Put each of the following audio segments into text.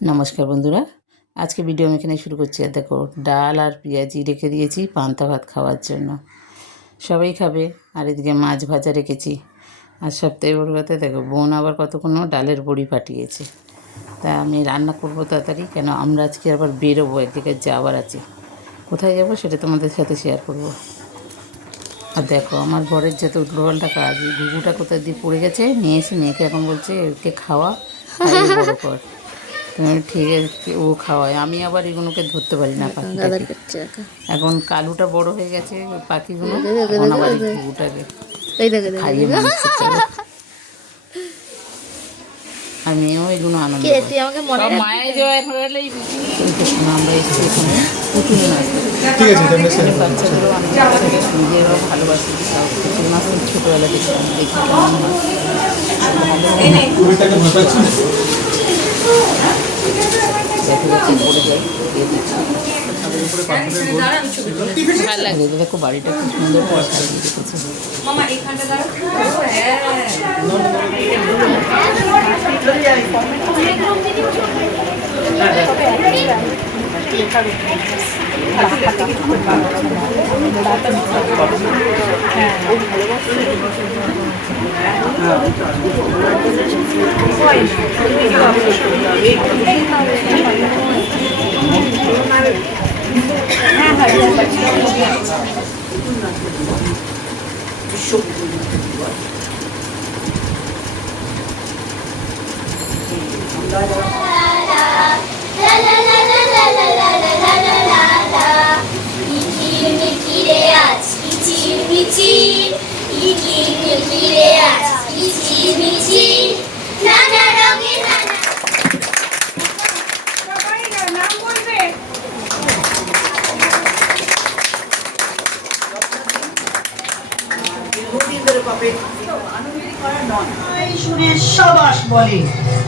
নমস্কার বন্ধুরা, আজকে ভিডিও আমি এখানে শুরু করছি। আর দেখো, ডাল আর পেঁয়াজি রেখে দিয়েছি পান্তা ভাত খাওয়ার জন্য। সবাই খাবে। আর এদিকে মাছ ভাজা রেখেছি। আর সপ্তাহে বড় কথা, দেখো বোন আবার কতক্ষণ ডালের বড়ি পাঠিয়েছে। তা আমি রান্না করবো তাড়াতাড়ি, কেন আমরা আজকে আবার বেরোবো, একদিকে যাওয়ার আছে। কোথায় যাবো সেটা তোমাদের সাথে শেয়ার করব। আর দেখো আমার বরের যত উল্টোপাল্টা কাজ, এই ঘুঘুটা কোথায় দিয়ে পড়ে গেছে, নিয়ে এসে মেয়েকে এখন বলছে ওকে খাওয়া, খাইয়ে বড় কর। ঠিক আছে, ও খাওয়ায়, আমি আবার এগুলোকে ধরতে পারি না পাখিটাকে। এখন কালুটা বড় হয়ে গেছে, পাখিগুলো এখন আবার এই ঘুঘুটাকে খাইয়ে মানুষ করতে হবে। আর মেয়েও এগুলো আনন্দ আমরা এসেছি এখানে পুতুল নাচ, বাচ্চাদেরও নিজেরাও ভালোবাসি। পুতুল নাচ ছোটোবেলা দেখতাম, দেখি কেমন হয় ভালো লাগে। দেখো বাড়িটা খুব সুন্দর করে সাজিয়ে রেখেছে। সাবাস বলে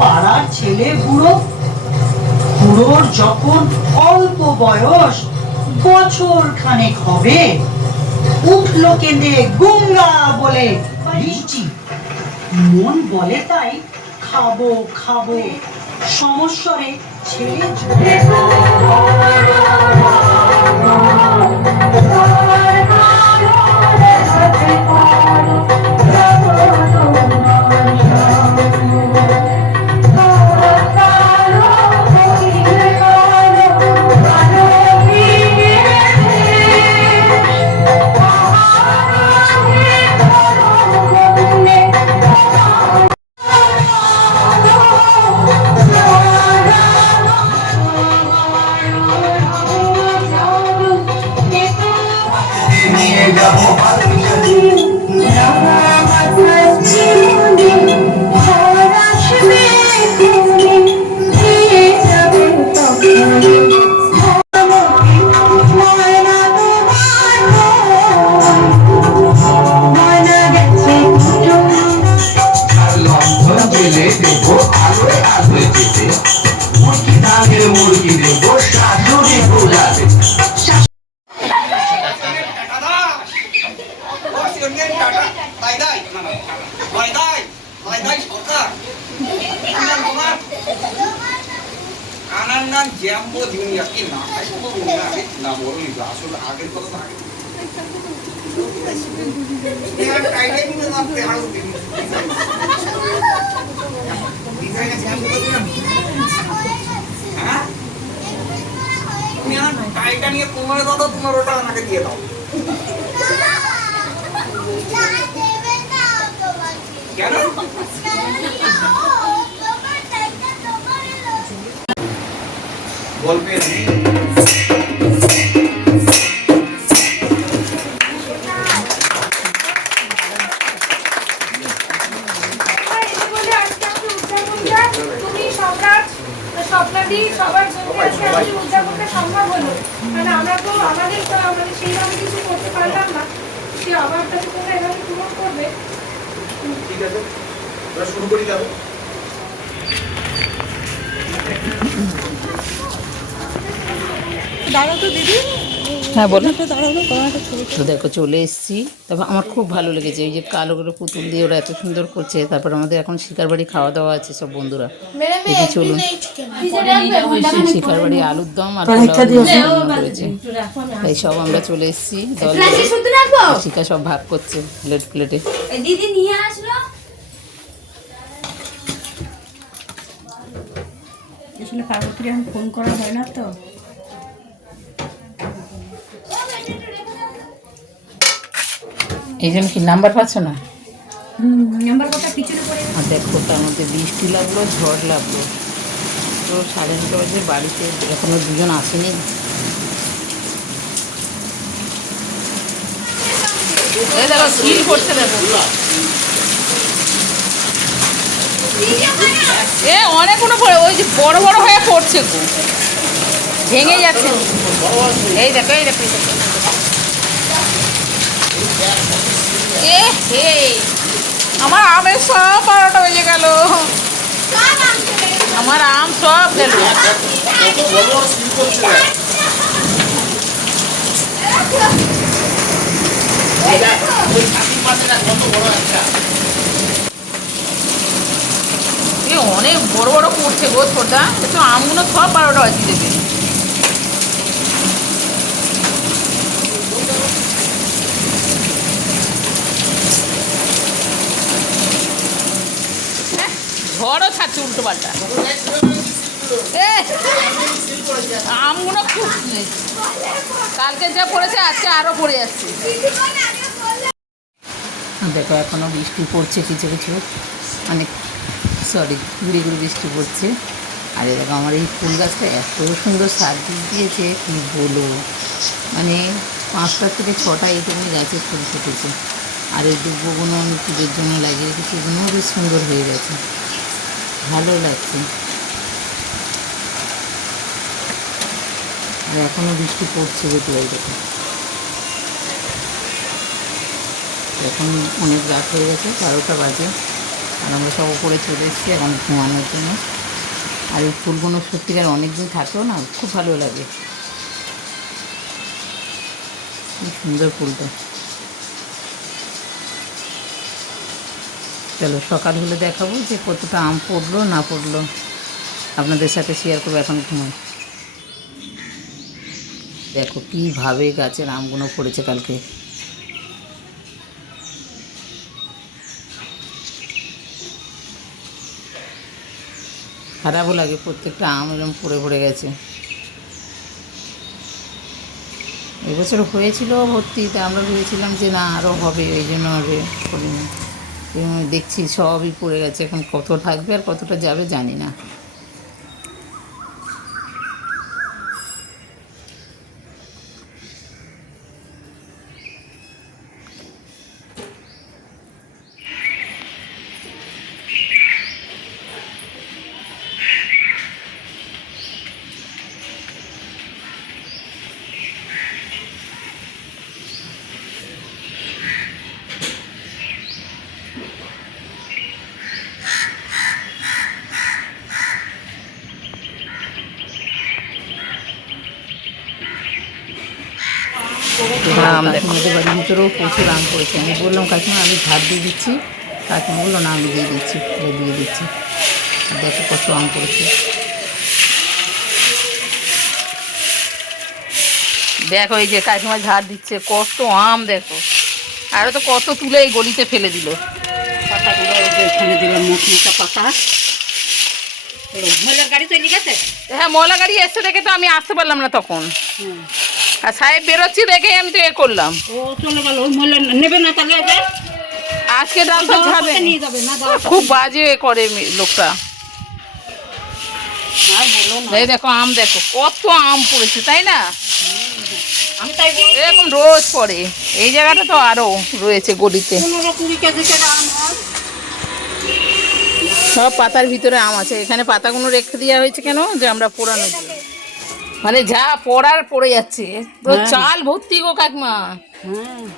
পাড়ার ছেলে বুড়ো। বুড়োর যখন অল্প বয়স, বছর খানেক হবে, উঠলো কেঁদে গুঙ্গা বলে লিচি। মন বলে তাই খাবো খাবো, সমস্বরে ছেলে জ্যাম্বো জুনিয়া কি না না বড় আসলে আগের কথা আগে টাইটা নিয়ে তোমার কথা, তোমার ওটা আমাকে দিয়ে দাও। কেন বলবে সবার জন্য উদযাপনটা সম্ভব হলো, মানে আমরা তো আমাদের সেইভাবে কিছু করতে পারলাম না, সে অভাবটা তো তোমরা এভাবে পূরণ করবে। ঠিক আছে, শুরু করি যাবো। দাঁড়া তো দিদি। হ্যাঁ বলো। তো দেখো চলে এসেছি, তারপর আমার খুব ভালো লেগেছে এই যে কালো কালো পুতুল দিয়ে ওরা এত সুন্দর করছে। তারপর আমাদের এখন শিকার বাড়ি খাওয়া দাওয়া আছে সব বন্ধুরা, দেখি চলুন। শিকার বাড়ি আলুর দম আর পোলাও রান্না করেছে, তাই সব আমরা চলে এসেছি দল করে। শিকা সব ভাগ করছে প্লেট প্লেটে। দিদি নিয়ে আসলো। আসলে পার্বতীর এখন ফোন করা হয় না তো। এই জন্য কি নাম্বার পাচ্ছ না? নাম্বার কটা পিছনে পড়ে আর দেখো তার মধ্যে বৃষ্টি লাগলো, ঝড় লাগলো। তো 9:30 বাজে, বাড়িতে এখনো দুজন আসেনি। এই দেখো কি করছে দেখো, এ অনেকগুলো পড়ে, ওই যে বড় বড় হয়ে পড়ছে গো, ভেঙে যাচ্ছে। এই দেখো এই দেখো এ হে, আমার আমের সব 12টা বেজে গেল, আমার আম সব গেল। অনেক বড় বড় পড়ছে গো ছোটা, একটু আমগুলো সব 12টা বাজিয়ে দেবে। ঝড়ও ছাড়ছে উল্টো পাল্টা, আমগুলো খুব কালকে যা পড়েছে আজকে আরো পড়ে যাচ্ছে। দেখো এখনো বৃষ্টি পড়ছে কিছু কিছু, অনেক গুড়ি গুড়ি বৃষ্টি পড়ছে। আর দেখো আমার এই ফুল গাছটা এত সুন্দর সার্ভিস দিয়েছে কি বলো, মানে 5টা থেকে 6টা এইটুকু গাছে ফুল ফুটেছে। আর এই দুব্বগুলো আমি পুজোর জন্য লাগিয়ে রেখেছি, এগুলোও বেশ সুন্দর হয়ে গেছে, ভালো লাগছে। আর এখনও বৃষ্টি পড়ছে যেতে পারি। দেখো এখন অনেক রাত হয়ে গেছে, 12টা বাজে, আর আমরা সব উপরে চলে এসেছি এখন ঘুমানোর জন্য। আর এই ফুলগুলো সত্যিকার অনেক দিন থাকেও না, খুব ভালো লাগে, খুব সুন্দর ফুলটা। চলো সকাল হলে দেখাবো যে কতটা আম পড়লো না পড়লো, আপনাদের সাথে শেয়ার করবো। এখন ঘুমাই। দেখো কীভাবে গাছের আমগুলো পড়েছে কালকে। খারাপও লাগে, প্রত্যেকটা আম এরকম পড়ে পড়ে গেছে। এবছর হয়েছিল ভর্তি, তা আমরা ভেবেছিলাম যে না আরও হবে, ওই জন্য আর করিনি। দেখছি সবই পড়ে গেছে, এখন কত থাকবে আর কতটা যাবে জানি না। আমাদের বাড়ির ভিতরেও প্রচুর আম পড়েছে। আমি বললাম কাকিমা আমি ঝাড় দিয়ে দিচ্ছি, কাকিমা বললো না আমি দিয়ে দিচ্ছি, দিয়ে দিচ্ছি। দেখো কত আম পড়েছে, দেখো এই যে কাকিমা ঝাড় দিচ্ছে, কত আম দেখো। আরও তো কত তুলে এই গলিতে ফেলে দিল পাতাগুলো, এখানে দিলাম মোটা পাতা। ময়লার গাড়ি তৈরি গেছে, হ্যাঁ ময়লা গাড়ি এসছে দেখে তো আমি আসতে পারলাম না তখন। আর সাহেব বেরোচ্ছি দেখে আমি তো এ করলাম। ও চলে গেল, ওই ময়লা নেবে না তাহলে আজকে ডাক্তার যাবে, খুব বাজে করে লোকটা। এই দেখো আম দেখো কত আম পড়েছে, তাই না? এরকম রোজ পড়ে, এই জায়গাটা তো আরো রয়েছে গলিতে। সব পাতার ভিতরে আম আছে, এখানে পাতাগুলো রেখে দেওয়া হয়েছে কেন, যে আমরা পোড়ানোর জন্য। মানে যা পড়ার পড়ে যাচ্ছে, তো চাল ভর্তি গো কাকিমা,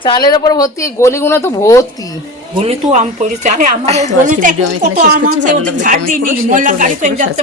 চালের ওপর ভর্তি, গলিগুলো তো ভর্তি। গলি তো আম পড়েছে। আরে আমার গলিতে কত আম আছে, ওদের ঝাড় দিইনি, ময়লা গাড়ি তো যাচ্ছে।